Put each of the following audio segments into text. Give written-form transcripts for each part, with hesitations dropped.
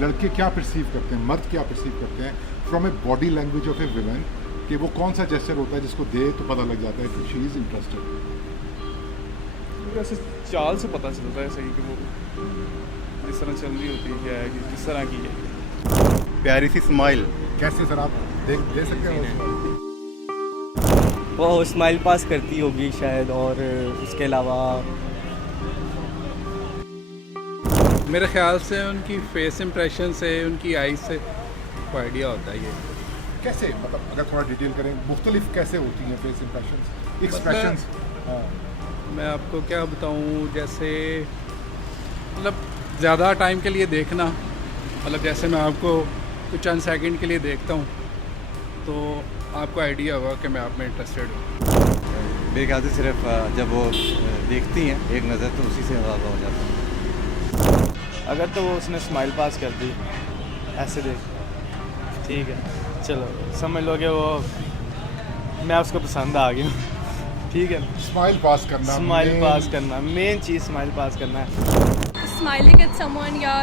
लड़के क्या परसीव करते हैं, मर्द क्या परसीव करते हैं from a body language of A women, कि वो कौन सा जेस्चर होता है जिसको दे तो पता लग जाता है कि शी इज़ इंटरेस्टेड। वैसे चाल से पता चलता है सही कि वो जिस तरह चल रही होती है क्या है कि किस तरह की है। प्यारी सी स्माइल। कैसे सर आप दे सकते हैं? वो स्माइल पास करती होगी शायद, और उसके अलावा मेरे ख्याल से उनकी फेस इंप्रेशन से, उनकी आइज से कोई आइडिया होता है ये। कैसे, मतलब अगर थोड़ा डिटेल करें, मुख्तलिफ कैसे होती हैं फेस इंप्रेशंस, एक्सप्रेशंस? मैं आपको क्या बताऊं, जैसे मतलब ज़्यादा टाइम के लिए देखना, मतलब जैसे मैं आपको कुछ चंद सेकंड के लिए देखता हूं तो आपको आइडिया होगा कि मैं आप में इंटरेस्टेड हूँ। मेरे ख्याल से सिर्फ जब वो देखती हैं एक नज़र तो उसी से अंदाज़ा हो जाता है। अगर तो वो उसने स्माइल पास कर दी ऐसे देख, ठीक है चलो समझ लो कि वो मैं उसको पसंद आ गई हूँ, ठीक है। स्माइल पास करना, स्माइल पास करना मेन चीज़, स्माइल पास करना है। Smiling at someone, yeah,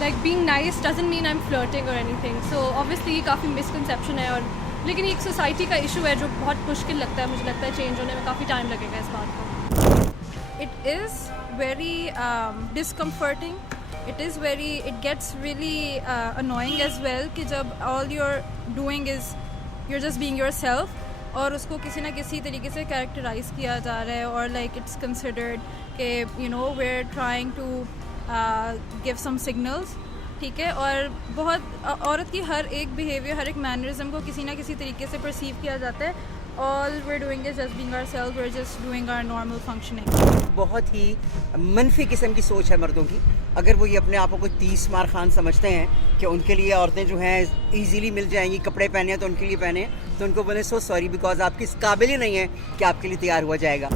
like being nice doesn't mean I'm flirting or anything. So obviously ये काफ़ी मिसकंसेप्शन है, और लेकिन एक सोसाइटी का इशू है जो बहुत मुश्किल लगता है, मुझे लगता है चेंज होने में काफ़ी टाइम लगेगा इस बात को। It is very discomforting. It gets really annoying as well कि जब all you're doing is you're just being yourself और उसको किसी ना किसी तरीके से कैरेक्टराइज किया जा रहा है, और like it's considered कि you know we're trying to give some signals, ठीक है। और बहुत औरत की हर एक बिहेवियर, हर एक मैनरिज्म को किसी ना किसी तरीके से परसीव किया जाता है। All we're doing is just being ourselves, we're just doing our normal functioning. बहुत ही मनफी किस्म की सोच है मर्दों की। अगर वो ये अपने आप को 30 मार खान समझते हैं कि उनके लिए औरतें जो हैं इजीली मिल जाएंगी, कपड़े पहने हैं तो उनके लिए पहने, तो उनको बोले सो सॉरी बिकॉज आपकी इस काबिल ही नहीं है कि आपके लिए तैयार हुआ जाएगा।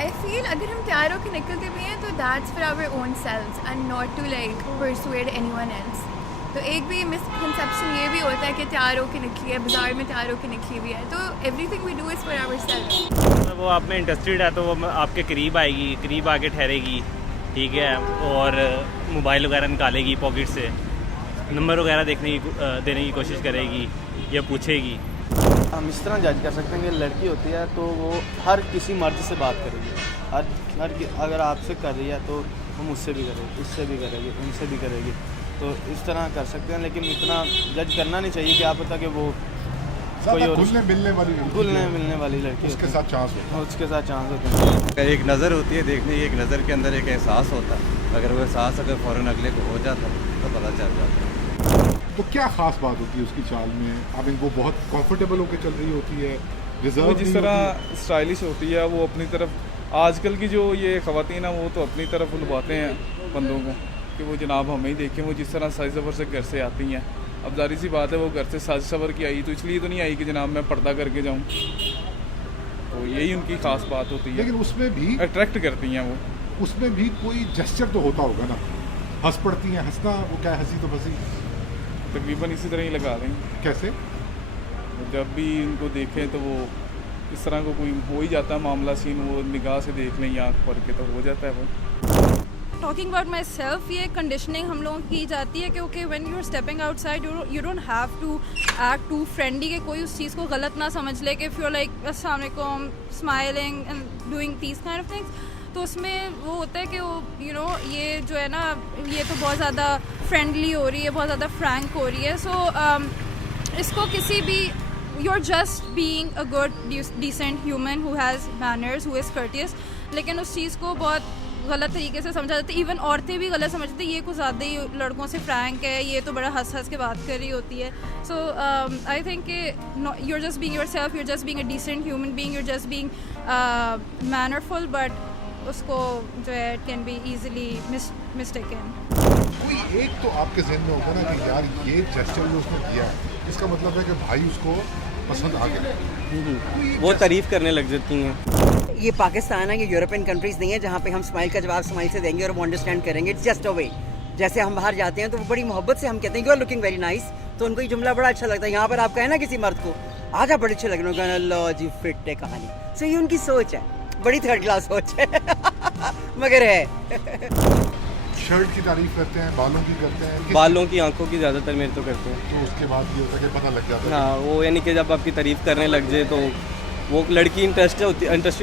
I feel अगर हम तैयार होकर निकलते भी हैं तो that's for our own selves and not to like persuade anyone else. तो एक भी मिसकंसेप्शन ये भी होता है कि तैयार होकर निकली है, बाजार में तैयार होकर निकली हुई है, तो everything we do is for ourselves. वो आप में इंटरेस्टेड है तो वो आपके करीब आएगी, करीब आके ठहरेगी, ठीक है, और मोबाइल वगैरह निकालेगी पॉकेट से, नंबर वगैरह देने की कोशिश करेगी या पूछेगी। हम इस तरह जज कर सकते हैं कि लड़की होती है तो वो हर किसी मर्द से बात करेगी, अगर आपसे कर रही है तो वो मुझसे भी करेगी, उससे भी करेगी, उनसे भी करेगी, तो इस तरह कर सकते हैं। लेकिन इतना जज करना नहीं चाहिए कि आप पता कि वो कोई और घुलने मिलने वाली लड़की उसके साथ चांस होते हैं। एक नज़र होती है देखने की, एक नज़र के अंदर एक एहसास होता है, अगर वो एहसास अगर फ़ौरन अगले को हो जाता है तो पता चल जाता है। तो क्या खास बात होती है उसकी चाल में? आई मीन वो बहुत कंफर्टेबल होकर चल रही होती है, वो जिस तरह स्टाइलिश होती है, वो अपनी तरफ, आजकल की जो ये ख़वातीन है वो तो अपनी तरफ बुलवाते हैं बंदों को कि वो जनाब हमें ही देखें। वो जिस तरह साज सवर से घर से आती हैं, अब जारी सी बात है वो घर से साज सवर की आई तो इसलिए तो नहीं आई कि जनाब मैं पर्दा करके जाऊँ, तो यही उनकी ख़ास बात होती है। लेकिन उसमें भी अट्रैक्ट करती हैं वो, उसमें भी कोई जेस्चर तो होता होगा ना, हंस पड़ती हैं, हंसना वो क्या है, हंसी तो फंसी तकरीबन इसी तरह ही लगा दें। कैसे? जब भी इनको देखें तो वो इस तरह को कोई हो ही जाता है मामला सीन, वो निगाह से देख लें आँख भर के तो हो जाता है वो। टॉकिंग अबाउट माई सेल्फ, ये कंडीशनिंग हम लोगों की जाती है कि okay when you are stepping outside you don't have to act too friendly, कि कोई उस चीज़ को गलत ना समझ ले कि इफ यू आर लाइक अस्सलाम वालेकुम smiling and doing these kind of things, तो उसमें वो होता है कि वो यू नो ये जो है ना ये तो बहुत ज़्यादा फ्रेंडली हो रही है, बहुत ज़्यादा फ्रैंक हो रही है। सो इसको किसी भी you are just being a good decent human who has manners, who is courteous, लेकिन उस चीज़ को बहुत गलत तरीके से समझा जाता है। इवन औरतें भी गलत समझती है, ये कुछ ज़्यादा ही लड़कों से फ्रैंक है, ये तो बड़ा हंस हंस के बात कर रही होती है। सो आई थिंक कि you are just being yourself, you are just being a decent human being, you are just being mannerful, but उसको जो है it can be easily mistaken. कोई एक तो आपके जहन में होगा ना कि यार ये जेस्चर जो उसने दिया इसका मतलब है कि भाई उसको पसंद आ गया, वो तारीफ करने लग जाती हैं। ये पाकिस्तान है, ये यूरोपियन कंट्रीज नहीं है जहाँ पे हम स्माइल का जवाब स्माइल से देंगे और वो अंडरस्टैंड करेंगे। इट्स जस्ट अ वे। जैसे हम बाहर जाते हैं तो वो बड़ी मोहब्बत से हम कहते हैं you are looking very nice, तो उनको ये जुमला बड़ा अच्छा लगता है। यहाँ पर आप कहें ना किसी मर्द को आजा बड़े अच्छे लग रहे हो, अल्लाह जी फिट है कहानी। सो ये उनकी सोच है, बड़ी थर्ड क्लास सोच है मगर है। शर्ट की तारीफ करते हैं, बालों की करते हैं, बालों की, आंखों की ज़्यादातर मेरे तो करते हैं। तो उसके बाद ये होता है कि पता लग जाता है। हाँ, वो यानी कि जब आपकी तारीफ़ करने लग जाए तो वो लड़की इंटरेस्टेड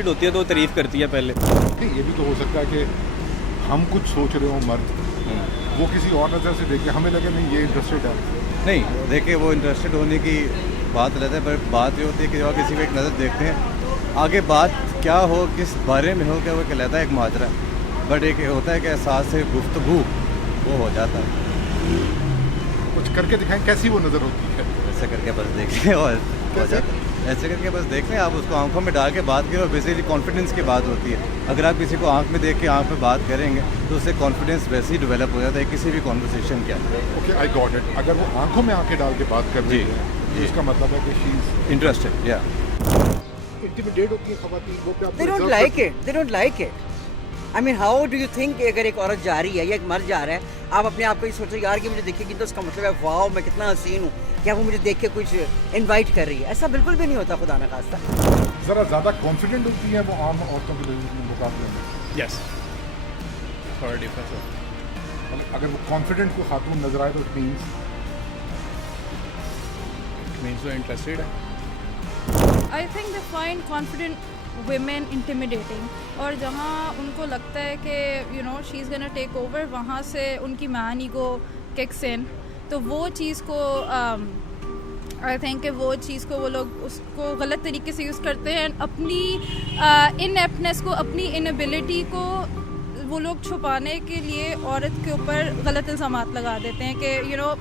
होती है तो वो तारीफ़ करती है पहले। नहीं, ये भी तो हो सकता है कि हम कुछ सोच रहे हो मर्द, वो किसी और नज़र से देखे, हमें लगे नहीं ये इंटरेस्टेड है। नहीं, देखिए वो इंटरेस्टेड होने की बात रहता है, पर बात ये होती है कि जब आप किसी को एक नज़र देखते हैं, आगे बात क्या हो, किस बारे में हो, क्या वो कहलाता है एक माजरा, बट एक होता है कि एहसास से गुफ्तगू वो हो जाता है। कुछ करके दिखाएं कैसी वो नज़र होती है। ऐसे करके बस देख लें और हो जाता है। ऐसे करके बस देख लें, आप उसको आंखों में डाल के बात करें, और बेसिकली कॉन्फिडेंस की बात होती है। अगर आप किसी को आंख में देख के आंख में बात करेंगे तो उससे कॉन्फिडेंस वैसे ही डेवलप हो जाता है किसी भी कॉन्वर्सेशन के अंदर। Okay, I got it. अगर वो आंखों में आंखें डाल के बात कर रही है तो इसका मतलब है कि शी इज इंटरेस्टेड। या इंटिमिडेट होती है खवातीन, वो क्या They don't like it. They don't like it. I mean, how do you think कि अगर एक औरत जा रही है या एक मर्द जा रहा है, आप अपने आप को ये सोचो यार कि मुझे देखेगी तो उसका मतलब है वाओ मैं कितना हसीन हूँ, क्या वो मुझे देख के कुछ इनवाइट कर रही है? ऐसा बिल्कुल भी नहीं होता खुदा ना खास्ता। ज़रा ज़्यादा कॉन्फिडेंट होती है वो आम औरतों के मुकाबले में। यस, थोड़ा डिफरेंस होता है। मतलब अगर वो कॉन्फिडेंट को खातून नजर आए तो इट मीन्स वो इंटरेस्टेड है। I think they find confident women intimidating, और जहाँ उनको लगता है कि you know she is gonna take over, वहाँ से उनकी मैन ईगो किक्स इन, तो वो चीज़ को आई थिंक कि वो चीज़ को वो लोग उसको गलत तरीके से यूज़ करते हैं, अपनी इनएप्टनेस को, अपनी इनएबिलिटी को वो लोग छुपाने के लिए औरत के ऊपर गलत इल्ज़ामात लगा देते हैं कि यू नो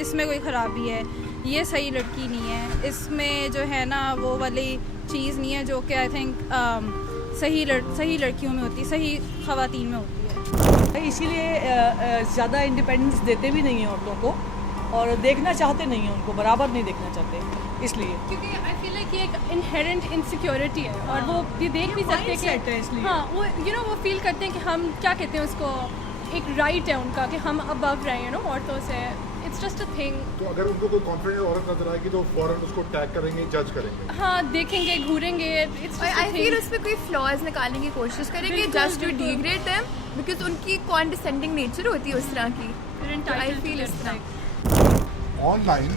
इसमें कोई ख़राबी है, ये सही लड़की नहीं है, इसमें जो है ना वो वाली चीज़ नहीं है जो कि आई थिंक सही लड़कियों में होती है, सही ख़वातीन में होती है। इसीलिए ज़्यादा इंडिपेंडेंस देते भी नहीं हैं औरतों को, और देखना चाहते नहीं हैं उनको, बराबर नहीं देखना चाहते, इसलिए क्योंकि आई फील लाइक ये एक इनहेरेंट इनसिक्योरिटी है, और वो ये देख भी सकते हैं कि इसलिए हाँ वो यू नो वो फील करते हैं कि हम क्या कहते हैं उसको, एक राइट है उनका कि हम अबव रहे हैं औरतों से। It's just a thing. तो अगर उनको कोई कॉन्फिडेंट औरत नजर आएगी तो फौरन उसको टैग करेंगे, जज करेंगे। हाँ, देखेंगे, घूरेंगे। आई फील उस पर कोई फ्लॉज निकालने की कोशिश करेंगे just to degrade them, because उनकी कॉन्डिसेंडिंग नेचर होती है उस तरह की। आई फील इस तरह। ऑनलाइन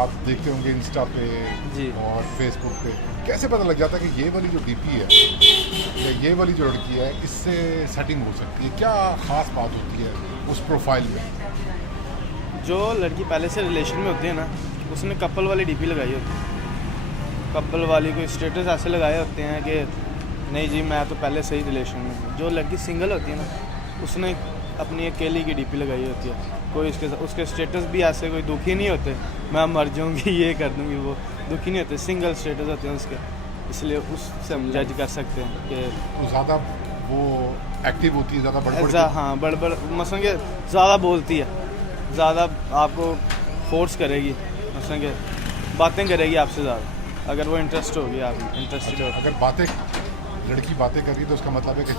आप देखते होंगे इंस्टा पे और फेसबुक पे, कैसे पता लग जाता है कि ये वाली जो डीपी है या ये वाली जो लड़की है इससे सेटिंग हो सकती है? क्या ख़ास बात होती है उस प्रोफाइल में? जो लड़की पहले से रिलेशन में होती है ना, उसने कपल वाली डीपी लगाई होती है, कपल वाली कोई स्टेटस ऐसे लगाए होते हैं कि नहीं जी मैं तो पहले से ही रिलेशन में हूँ। जो लड़की सिंगल होती है ना, उसने अपनी अकेली की डीपी लगाई होती है, कोई उसके स्टेटस भी ऐसे कोई दुखी नहीं होते, मैं मर जाऊँगी ये कर दूँगी वो, दुखी नहीं होते, सिंगल स्टेटस होते हैं उसके, इसलिए उससे हम जज कर सकते हैं कि तो ज़्यादा वो एक्टिव होती है, ज़्यादा बड़बड़। हाँ, बड़बड़ मसलन के ज़्यादा बोलती है, ज़्यादा आपको फोर्स करेगी, मसलन के बातें करेगी आपसे ज़्यादा, अगर वो इंटरेस्ट होगी, आप इंटरेस्टेड हो। अगर बातें लड़की बातें कर रही तो उसका मतलब है कि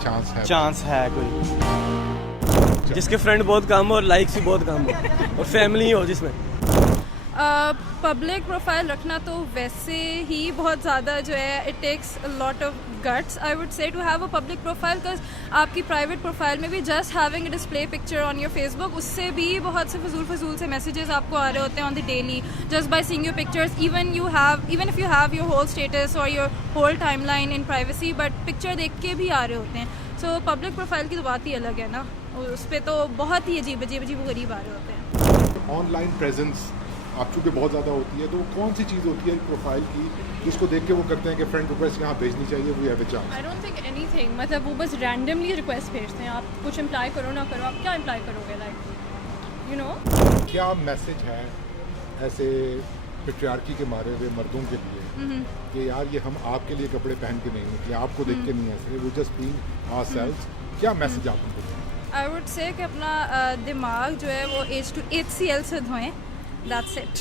चांस है कोई, जिसके फ्रेंड बहुत कम हो और लाइक्स भी बहुत कम हो और फैमिली हो जिसमें। पब्लिक प्रोफाइल रखना तो वैसे ही बहुत ज़्यादा जो है it takes a lot of guts I would say to have a public profile, because आपकी प्राइवेट प्रोफाइल में भी just having a display picture on your Facebook, उससे भी बहुत से फजूल से मैसेजेस आपको आ रहे होते हैं on the daily, just by seeing your pictures, even if you have your whole status और your whole timeline in privacy, but picture देख के भी आ रहे होते हैं। सो पब्लिक प्रोफाइल की तो बात ही अलग है ना, उस पर तो बहुत ही अजीब गरीब आ रहे होते हैं। ऑनलाइन प्रेजेंस आप चूँकि बहुत ज़्यादा होती है, तो कौन सी चीज़ होती है प्रोफाइल की जिसको देख के वो करते हैं कि फ्रेंड रिक्वेस्ट यहाँ भेजनी चाहिए, वो have a chance? I don't think anything, मतलब वो बस रैंडमली रिक्वेस्ट भेजते हैं, आप कुछ इम्प्लाई करो ना करो, आप क्या इम्प्लाई करोगे, लाइक यू नो। क्या मैसेज है ऐसे पेट्रियार्की के मारे हुए मर्दों के लिए कि यार ये हम आपके लिए कपड़े पहन के नहीं निकले, आपको देख के नहीं ऐसे, वो जस्ट बीइंग आवरसेल्व्स, क्या मैसेज आप उनको दें? आई वुड से कि अपना दिमाग जो है वो H2HCl से धोएं, दैट्स इट।